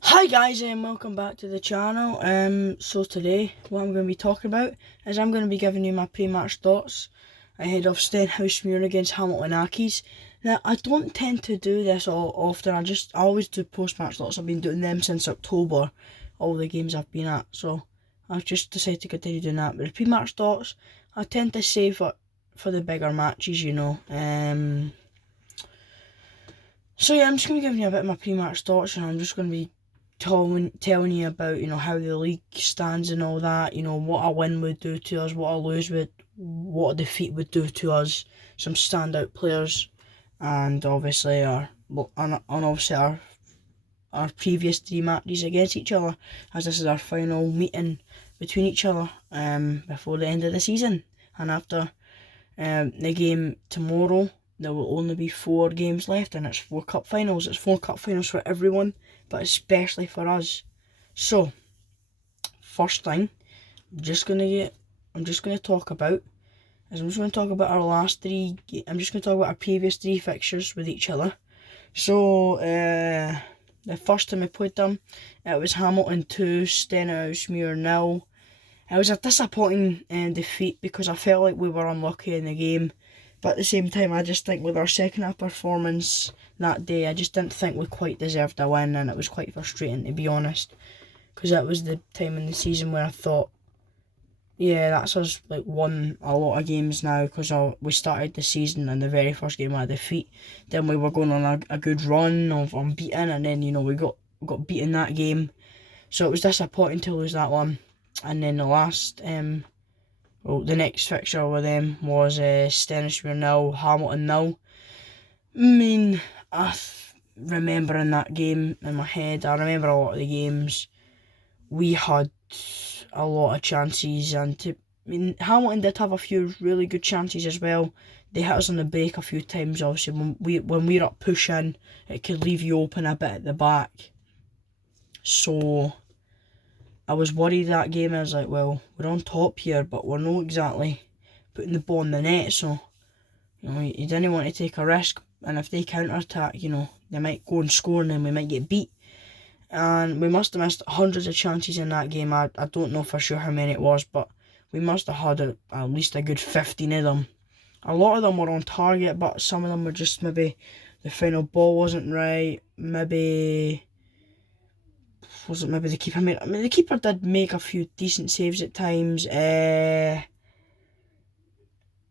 Hi guys and welcome back to the channel. So today what I'm going to be talking about is I'm going to be giving you my pre-match thoughts ahead of Stenhousemuir against Hamilton Accies. Now I don't tend to do this all often. I always do post-match thoughts. I've been doing them since October, all the games I've been at. So I've just decided to continue doing that. But the pre-match thoughts I tend to save for the bigger matches, you know. So yeah, I'm just going to be giving you a bit of my pre-match thoughts, and I'm just going to be telling you about, how the league stands and all that, what a win would do to us, what a defeat would do to us, some standout players, and obviously our previous three matches against each other, as this is our final meeting between each other before the end of the season. And after the game tomorrow, there will only be 4 games left, and it's 4 cup finals. It's 4 cup finals for everyone, but especially for us. So, first thing, I'm just gonna talk about our last 3. I'm just gonna talk about our previous 3 fixtures with each other. So, the first time I played them, it was Hamilton 2, Stenhousemuir 0. It was a disappointing defeat because I felt like we were unlucky in the game. But at the same time, I just think with our second half performance that day, I just didn't think we quite deserved a win, and it was quite frustrating, to be honest. Because that was the time in the season where I thought, yeah, that's us won a lot of games now, because we started the season and the very first game of defeat. Then we were going on a good run of unbeaten, and then we got beaten that game. So it was disappointing to lose that one. And then the next fixture with them was Stenhousemuir 0, Hamilton 0. I mean, remembering that game in my head, I remember a lot of the games. We had a lot of chances, and Hamilton did have a few really good chances as well. They hit us on the break a few times. Obviously, when we're up pushing, it could leave you open a bit at the back. So I was worried that game. I was like, well, we're on top here, but we're not exactly putting the ball in the net. So, you didn't want to take a risk. And if they counter-attack, they might go and score, and then we might get beat. And we must have missed hundreds of chances in that game. I don't know for sure how many it was, but we must have had at least a good 15 of them. A lot of them were on target, but some of them were just maybe the final ball wasn't right. Maybe the keeper made? The keeper did make a few decent saves at times. And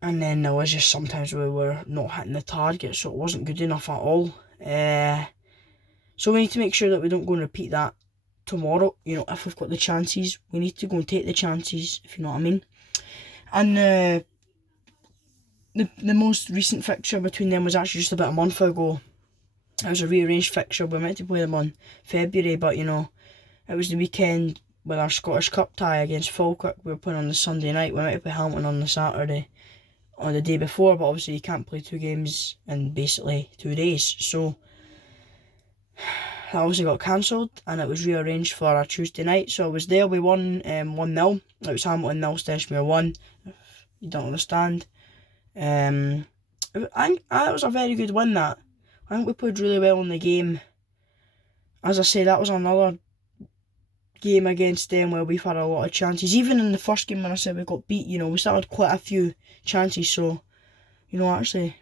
then there was just sometimes we were not hitting the target, so it wasn't good enough at all. So we need to make sure that we don't go and repeat that tomorrow. If we've got the chances, we need to go and take the chances, if you know what I mean. And the most recent fixture between them was actually just about a month ago. It was a rearranged fixture. We meant to play them on February, but it was the weekend with our Scottish Cup tie against Falkirk. We were playing on the Sunday night. We meant to play Hamilton on the Saturday, on the day before, but obviously you can't play 2 games in basically 2 days. So that obviously got cancelled, and it was rearranged for a Tuesday night. So I was there. We won 1-0. It was Hamilton 0, Stenhousemuir 1. If you don't understand. I think that was a very good win, that. I think we played really well in the game. As I say, that was another game against them where we've had a lot of chances. Even in the first game when I said we got beat, we still had quite a few chances. So, actually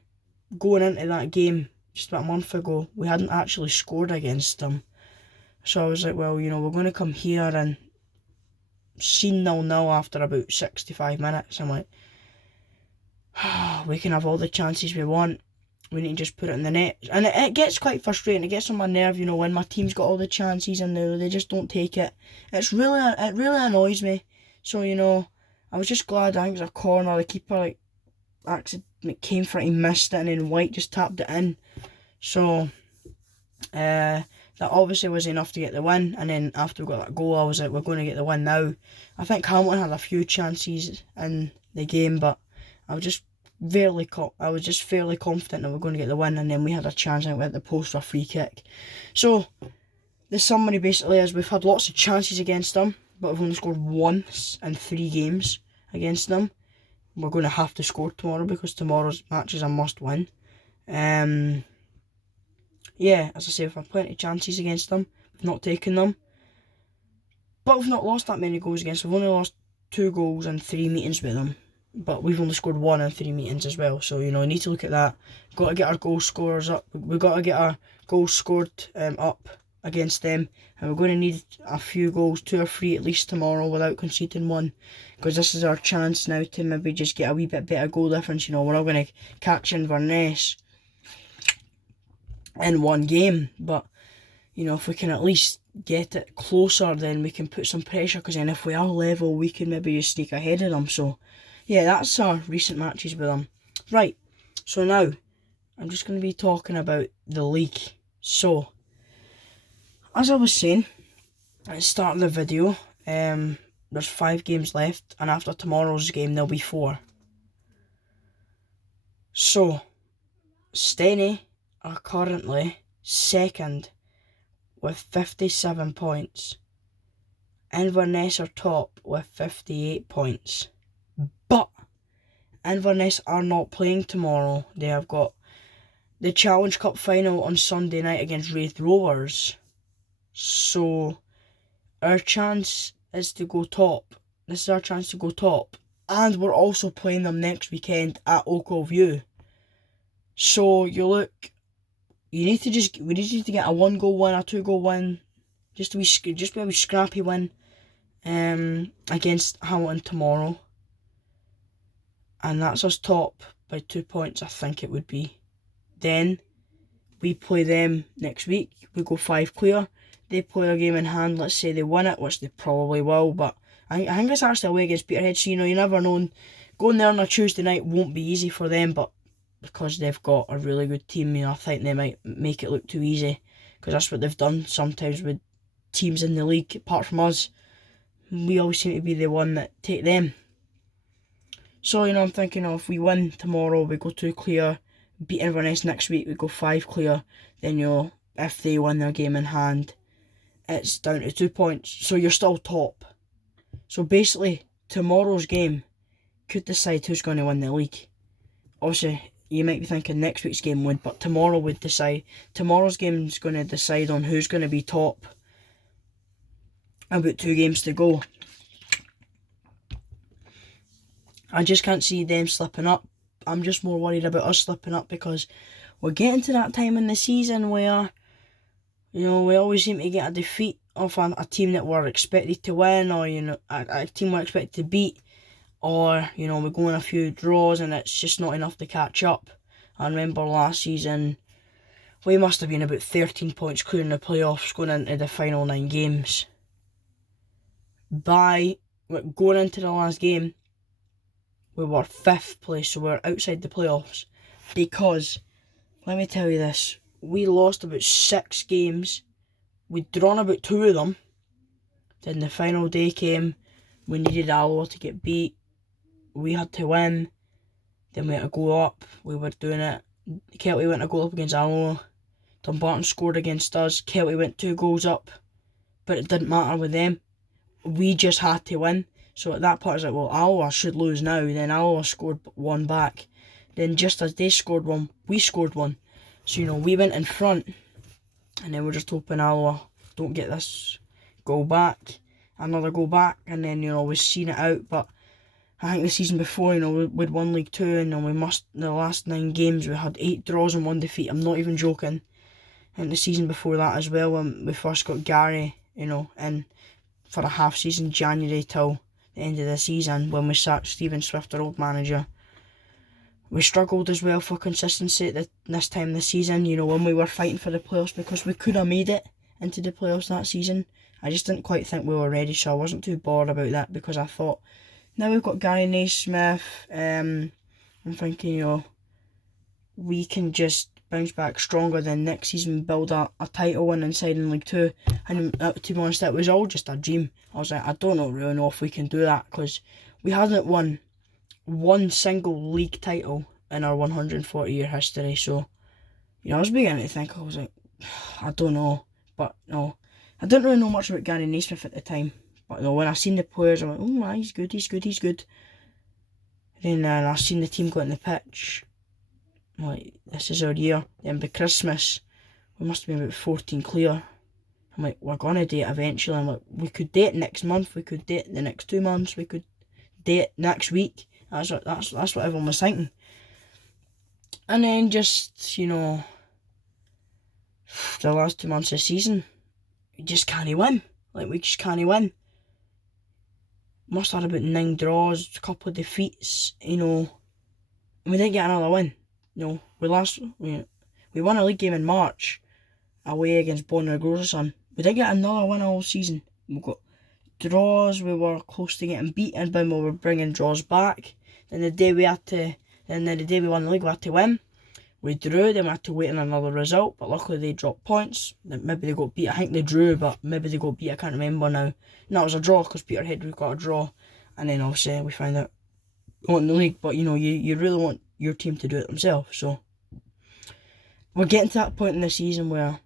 going into that game just about a month ago, we hadn't actually scored against them. So I was like, well, we're going to come here and see 0-0 after about 65 minutes. I'm like, we can have all the chances we want. We need to just put it in the net. And it gets quite frustrating. It gets on my nerve, when my team's got all the chances and they just don't take it. It really annoys me. So, I was just glad. I think it was a corner. The keeper actually came for it, he missed it, and then White just tapped it in. So that obviously was enough to get the win. And then after we got that goal, I was like, we're going to get the win now. I think Hamilton had a few chances in the game, but I was just fairly confident that we're going to get the win. And then we had a chance, and we hit the post for a free kick. So the summary basically is we've had lots of chances against them, but we've only scored once in 3 games against them. We're going to have to score tomorrow because tomorrow's match is a must win. Yeah, as I say, we've had plenty of chances against them, We've not taken them. But we've not lost that many goals against. We've only lost 2 goals in 3 meetings with them. But we've only scored 1 in 3 meetings as well. So, you know, we need to look at that. Got to get our goal scorers up. We've got to get our goals scored up against them. And we're going to need a few goals, 2 or 3 at least tomorrow without conceding 1. Because this is our chance now to maybe just get a wee bit better goal difference. You know, we're not going to catch Inverness in 1 game. But, you know, if we can at least get it closer, then we can put some pressure, because then if we are level, we can maybe just sneak ahead of them. So yeah, that's our recent matches with them. Right, so now I'm just going to be talking about the league. So as I was saying at the start of the video, there's 5 games left, and after tomorrow's game there'll be 4. So Stenny are currently second with 57 points. Inverness are top with 58 points. But Inverness are not playing tomorrow. They have got the Challenge Cup final on Sunday night against Wraith Rovers. So our chance is to go top. This is our chance to go top. And we're also playing them next weekend at Oakville View. So we need to get a 1 goal win, a 2 goal win, just be a wee scrappy win against Hamilton tomorrow. And that's us top by 2 points, I think it would be. Then we play them next week. We go 5 clear. They play a game in hand. Let's say they win it, which they probably will. But I think it's actually away against Peterhead. So, you know, you never know. Going there on a Tuesday night won't be easy for them. But because they've got a really good team, you know, I think they might make it look too easy. Because that's what they've done sometimes with teams in the league. Apart from us, we always seem to be the one that take them. So, you know, I'm thinking, if we win tomorrow, we go 2 clear. Beat Inverness next week, we go 5 clear. Then, you know, if they win their game in hand, it's down to 2 points. So you're still top. So basically, tomorrow's game could decide who's going to win the league. Obviously, you might be thinking next week's game would, but tomorrow would decide. Tomorrow's game is going to decide on who's going to be top. About 2 games to go. I just can't see them slipping up. I'm just more worried about us slipping up, because we're getting to that time in the season where, you know, we always seem to get a defeat of a team that we're expected to win, or, you know, a team we're expected to beat, or, you know, we go in a few draws and it's just not enough to catch up. I remember last season, we must have been about 13 points clearing the playoffs going into the final 9 games. By going into the last game, we were 5th place, so we were outside the playoffs. Because, let me tell you this, we lost about 6 games, we'd drawn about 2 of them, then the final day came, we needed Alloa to get beat, we had to win, then we had to go up, we were doing it, Kelty went a goal up against Alloa, Dumbarton scored against us, Kelty went 2 goals up, but it didn't matter with them, we just had to win. So at that point, I was like, well, Alloa should lose now. Then Alloa scored 1 back. Then just as they scored 1, we scored 1. So, you know, we went in front. And then we're just hoping Alloa don't get this goal back. Another goal back. And then, you know, we've seen it out. But I think the season before, you know, we'd won League 2. And then the last 9 games, we had 8 draws and 1 defeat. I'm not even joking. And the season before that as well, when we first got Gary, you know, in for a half season, January till the end of the season, when we sacked Stephen Swift, our old manager. We struggled as well for consistency at this time of the season, you know, when we were fighting for the playoffs, because we could have made it into the playoffs that season. I just didn't quite think we were ready, so I wasn't too bored about that, because I thought, now we've got Gary Naismith, I'm thinking, you know, we can just bounce back stronger than next season, build a title win inside in League 2. And to be honest, it was all just a dream. I was like, I don't really know if we can do that, because we hadn't won 1 single league title in our 140-year history. So, you know, I was beginning to think, I was like, I don't know. But no, I didn't really know much about Gary Naismith at the time. But no, when I seen the players, I'm like, oh my, he's good. Then I seen the team go on the pitch. I'm like, this is our year. Then by Christmas, we must have been about 14 clear. I'm like, we're going to do it eventually. I'm like, we could do it next month, we could do it the next 2 months, we could do it next week. That's what everyone was thinking. And then just, the last 2 months of the season, we just can't win. Like, we just can't win. Must have had about 9 draws, a couple of defeats, and we didn't get another win. We won a league game in March, away against Bonner Groserson. We didn't get another win all season. We got draws, we were close to getting beaten, but we were bringing draws back. Then the day we won the league, we had to win. We drew, then we had to wait on another result, but luckily they dropped points. Maybe they got beat, I think they drew, but maybe they got beat, I can't remember now. No, it was a draw, because Peterhead got a draw, and then obviously we found out we won the league, but you really want your team to do it themselves, so we're getting to that point in the season where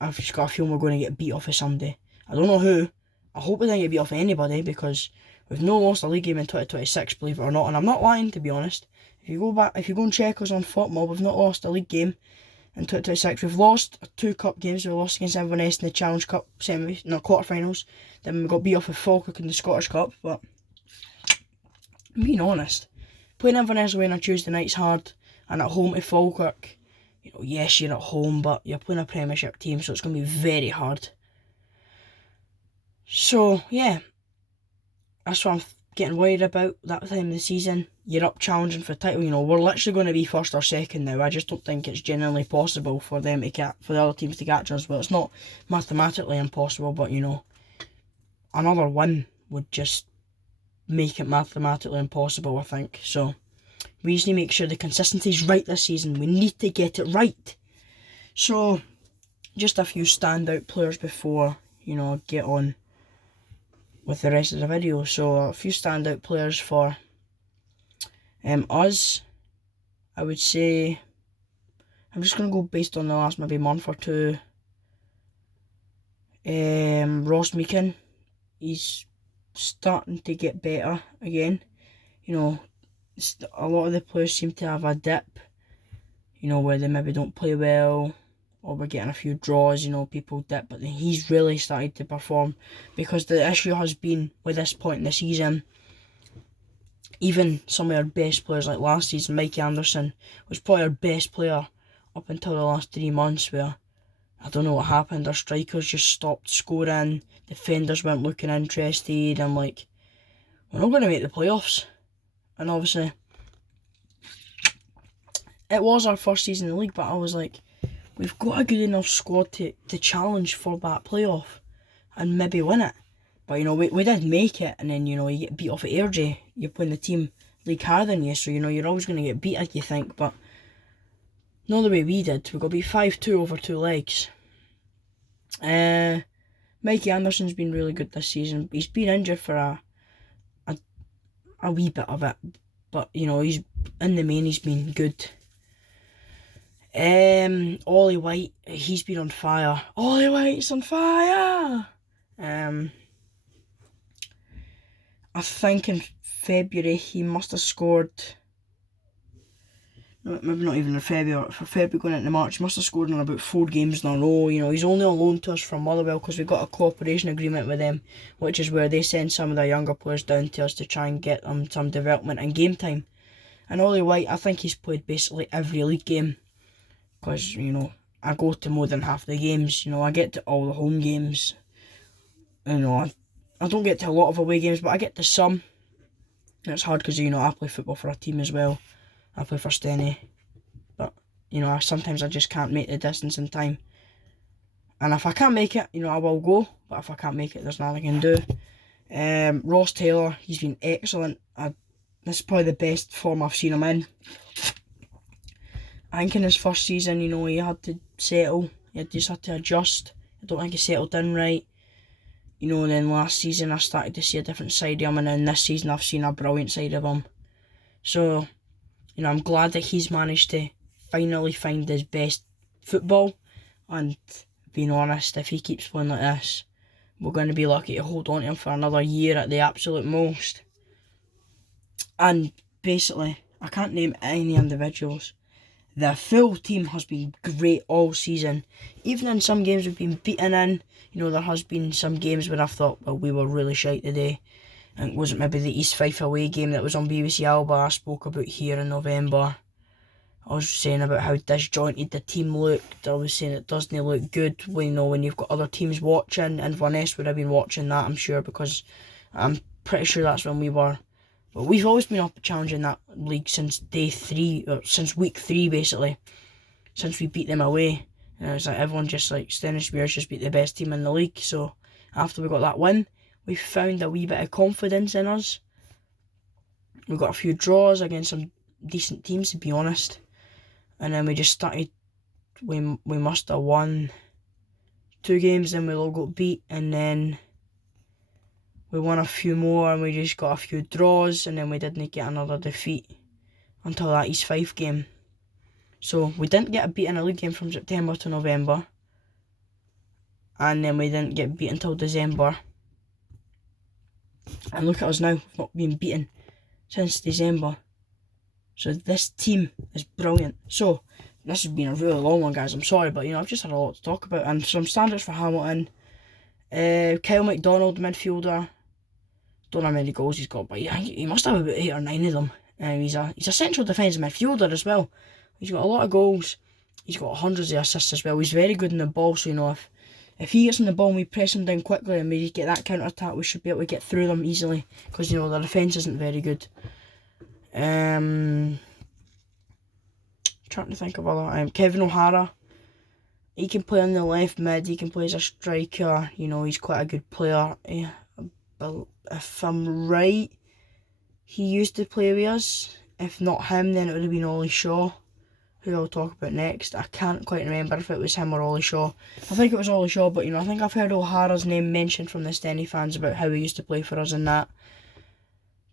I've just got a feeling we're going to get beat off of somebody. I don't know who. I hope we don't get beat off of anybody, because we've no lost a league game in 2026, believe it or not, and I'm not lying, to be honest. If you go and check us on FotMob, we've not lost a league game in 2026. We've lost 2 cup games. We lost against Inverness in the Challenge Cup quarterfinals. Then we got beat off with Falkirk in the Scottish Cup. But being honest, playing Inverness away on a Tuesday night's hard, and at home to Falkirk, yes, you're at home, but you're playing a Premiership team, so it's going to be very hard. So yeah, that's what I'm getting worried about that time of the season. You're up challenging for the title, we're literally going to be first or second now. I just don't think it's genuinely possible for the other teams to catch us. Well, it's not mathematically impossible, but another win would just make it mathematically impossible, I think. So we just need to make sure the consistency's right this season. We need to get it right. So just a few standout players before, I get on with the rest of the video. So a few standout players for us. I would say, I'm just going to go based on the last maybe month or two. Ross Meakin, he's starting to get better again. A lot of the players seem to have a dip, where they maybe don't play well, or we're getting a few draws, people dip, but then he's really started to perform, because the issue has been, with this point in the season, even some of our best players, like last season, Mikey Anderson was probably our best player up until the last 3 months, where I don't know what happened, our strikers just stopped scoring, defenders weren't looking interested. I'm like, we're not going to make the playoffs. And obviously, it was our first season in the league, but I was like, we've got a good enough squad to challenge for that playoff and maybe win it. But we did make it, and then you get beat off at Airdrie. You're playing the team league higher than you, so you're always going to get beat, you think, but not the way we did. We got beat 5-2 over 2 legs. Mikey Anderson's been really good this season. He's been injured for a wee bit of it, but he's in the main, he's been good. Ollie White, he's been on fire. Ollie White's on fire. I think in February he must have scored, maybe not even in February, for February going into March, he must have scored in about 4 games in a row. He's only on loan to us from Motherwell, because we've got a cooperation agreement with them, which is where they send some of their younger players down to us to try and get them some development and game time. And Ollie White, I think he's played basically every league game, because I go to more than half the games. I get to all the home games. I don't get to a lot of away games, but I get to some. And it's hard because I play football for a team as well. I play for Stenny, but sometimes I just can't make the distance in time. And if I can't make it, I will go. But if I can't make it, there's nothing I can do. Ross Taylor, he's been excellent. This is probably the best form I've seen him in. I think in his first season, he had to settle. He just had to adjust. I don't think he settled in right. And then last season I started to see a different side of him, and then this season I've seen a brilliant side of him. So, I'm glad that he's managed to finally find his best football, and being honest, if he keeps playing like this, we're going to be lucky to hold on to him for another year at the absolute most. And basically, I can't name any individuals The full team has been great all season. Even in some games we've been beaten in, there has been some games where I've thought, well, we were really shite today. And it wasn't maybe the East Fife away game that was on BBC Alba I spoke about here in November. I was saying about how disjointed the team looked. I was saying it doesn't look good when you've got other teams watching. Inverness would have been watching that, I'm sure, because I'm pretty sure that's when we were. But we've always been up challenging that league since day 3, or since week 3 basically. Since we beat them away. And it's like everyone just like, Stenhousemuir just beat the best team in the league. So after we got that win, we found a wee bit of confidence in us. We got a few draws against some decent teams, to be honest. And then we just started, we must have won 2 games, then we all got beat, and then we won a few more, and we just got a few draws, and then we didn't get another defeat until that East Fife game. So we didn't get a beat in a league game from September to November, and then we didn't get beat until December. And look at us now, we've not been beaten since December. So this team is brilliant. So this has been a really long one, guys. I'm sorry, but I've just had a lot to talk about. And some standouts for Hamilton. Kyle McDonald, midfielder. Don't know how many goals he's got, but he must have about 8 or 9 of them. He's a central defensive midfielder as well. He's got a lot of goals. He's got hundreds of assists as well. He's very good in the ball, so if he gets on the ball and we press him down quickly and we get that counter attack, we should be able to get through them easily, because the defence isn't very good. Trying to think of other. Kevin O'Hara. He can play on the left mid. He can play as a striker. He's quite a good player. But if I'm right, he used to play with us. If not him, then it would have been Ollie Shaw, who I'll talk about next. I can't quite remember if it was him or Ollie Shaw. I think it was Ollie Shaw, but I think I've heard O'Hara's name mentioned from the Stenny fans about how he used to play for us and that.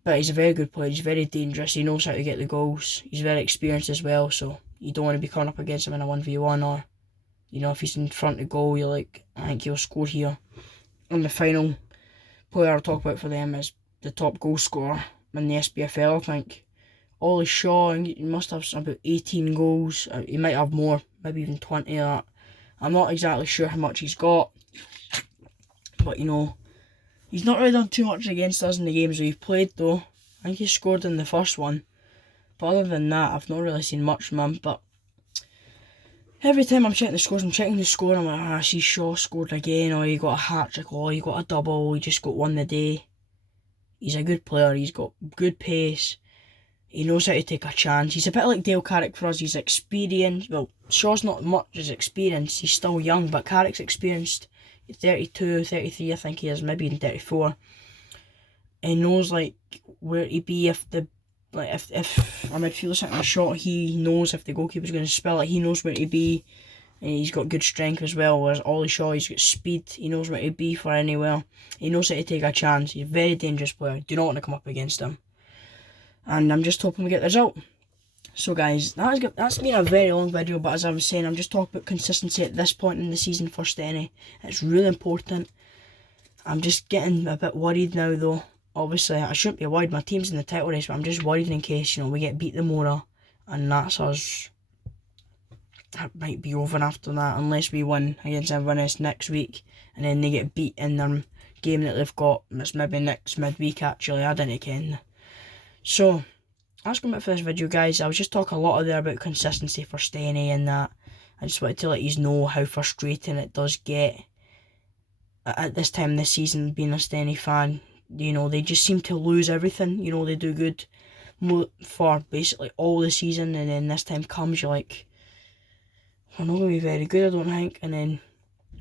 But he's a very good player. He's very dangerous. He knows how to get the goals. He's very experienced as well, so you don't want to be coming up against him in a 1v1, or if he's in front of goal, you're like, I think he'll score here. And the final player I'll talk about for them is the top goal scorer in the SPFL, I think. Ollie Shaw, he must have about 18 goals. He might have more, maybe even 20 of that. I'm not exactly sure how much he's got. But he's not really done too much against us in the games we've played though. I think he scored in the first one. But other than that, I've not really seen much from him. But every time I'm checking the scores, I'm checking the score, I'm like, I see Shaw scored again, or he got a hat-trick, or he got a double, he just got one the day. He's a good player, he's got good pace. He knows how to take a chance. He's a bit like Dale Carrick for us. He's experienced. Well, Shaw's not much as experienced. He's still young, but Carrick's experienced. He's 32, 33, I think he is, maybe even 34. He knows where to be if a midfielder's hitting a shot. He knows if the goalkeeper's going to spill it. He knows where to be. And he's got good strength as well. Whereas Ollie Shaw, he's got speed. He knows where to be for anywhere. He knows how to take a chance. He's a very dangerous player. Do not want to come up against him. And I'm just hoping we get the result. So guys, that's been a very long video, but as I was saying, I'm just talking about consistency at this point in the season for Stenny. It's really important. I'm just getting a bit worried now though. Obviously, I shouldn't be worried, my team's in the title race, but I'm just worried in case, we get beat the Mora, and that's us. It might be over after that, unless we win against Inverness next week, and then they get beat in their game that they've got. It's maybe next midweek actually, I didn't ken. So, that's going to be it for this video, guys. I was just talking a lot there about consistency for Stenny and that. I just wanted to let you know how frustrating it does get at this time this season, being a Stenny fan. They just seem to lose everything. They do good for basically all the season, and then this time comes, you're like, we're not going to be very good, I don't think. And then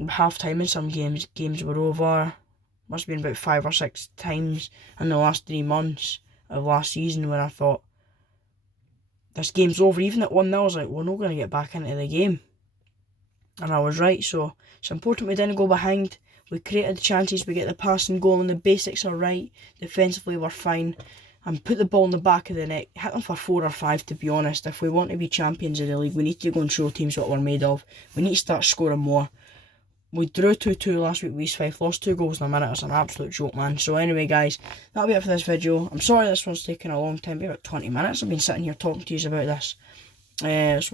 half time in some games were over. Must have been about 5 or 6 times in the last 3 months of last season where I thought, this game's over. Even at 1-0, I was like, we're not going to get back into the game. And I was right, so it's important we didn't go behind. We created the chances, we get the passing goal, and the basics are right. Defensively, we're fine. And put the ball in the back of the net. Hit them for 4 or 5, to be honest. If we want to be champions of the league, we need to go and show teams what we're made of. We need to start scoring more. We drew 2-2 last week with East Fife, lost 2 goals in a minute. It's an absolute joke, man. So anyway, guys, that'll be it for this video. I'm sorry this one's taking a long time, maybe about 20 minutes. I've been sitting here talking to you about this. It's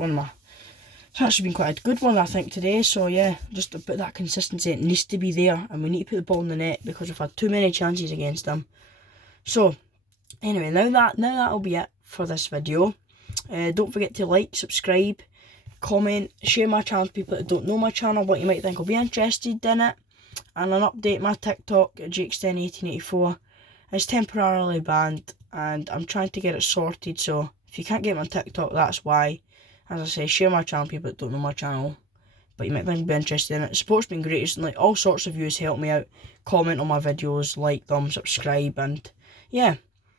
actually been quite a good one, I think, today. So yeah, just a bit of that consistency, it needs to be there, and we need to put the ball in the net because we've had too many chances against them. So anyway, now that'll be it for this video. Don't forget to like, subscribe, comment, share my channel with people that don't know my channel, what you might think will be interested in it. And an update, my TikTok at JakeSten1884 is temporarily banned, and I'm trying to get it sorted. So if you can't get my TikTok, that's why. As I say, share my channel with people that don't know my channel, but you might think be interested in it. Support's been great recently. All sorts of views help me out. Comment on my videos, like them, subscribe, and yeah.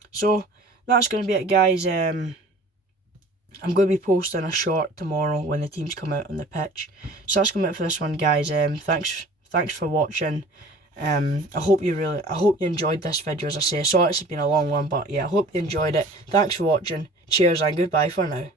So that's going to be it, guys. I'm going to be posting a short tomorrow when the teams come out on the pitch. So that's going to be it for this one, guys. Thanks for watching. I hope you enjoyed this video. As I say, sorry it's been a long one, but yeah, I hope you enjoyed it. Thanks for watching. Cheers and goodbye for now.